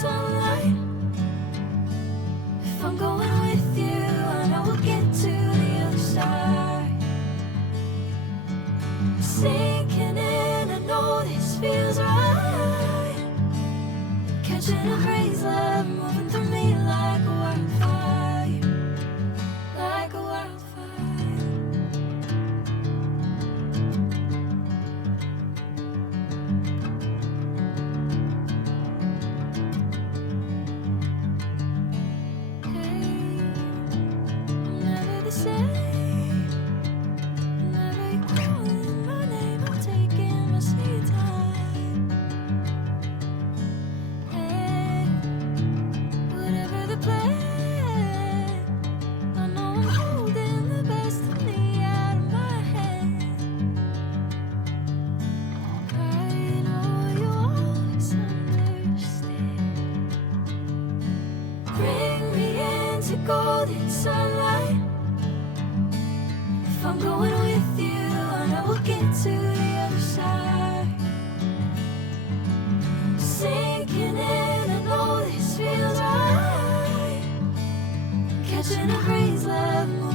sunlight. If I'm going with you, I know we'll get to the other side. Sinking in, I know this feels right. Catching a crazy love moving through me like a wildfire, like a wildfire. Never the same. Never you calling my name, I'm taking my sweet time. Hey, whatever the plan, I know I'm holding the best of me out of my hand. I know you always understand. Bring me into golden sunlight. If I'm going with you, I know we'll get to the other side. Sinking in, I know this feels right. Catching a breeze, love.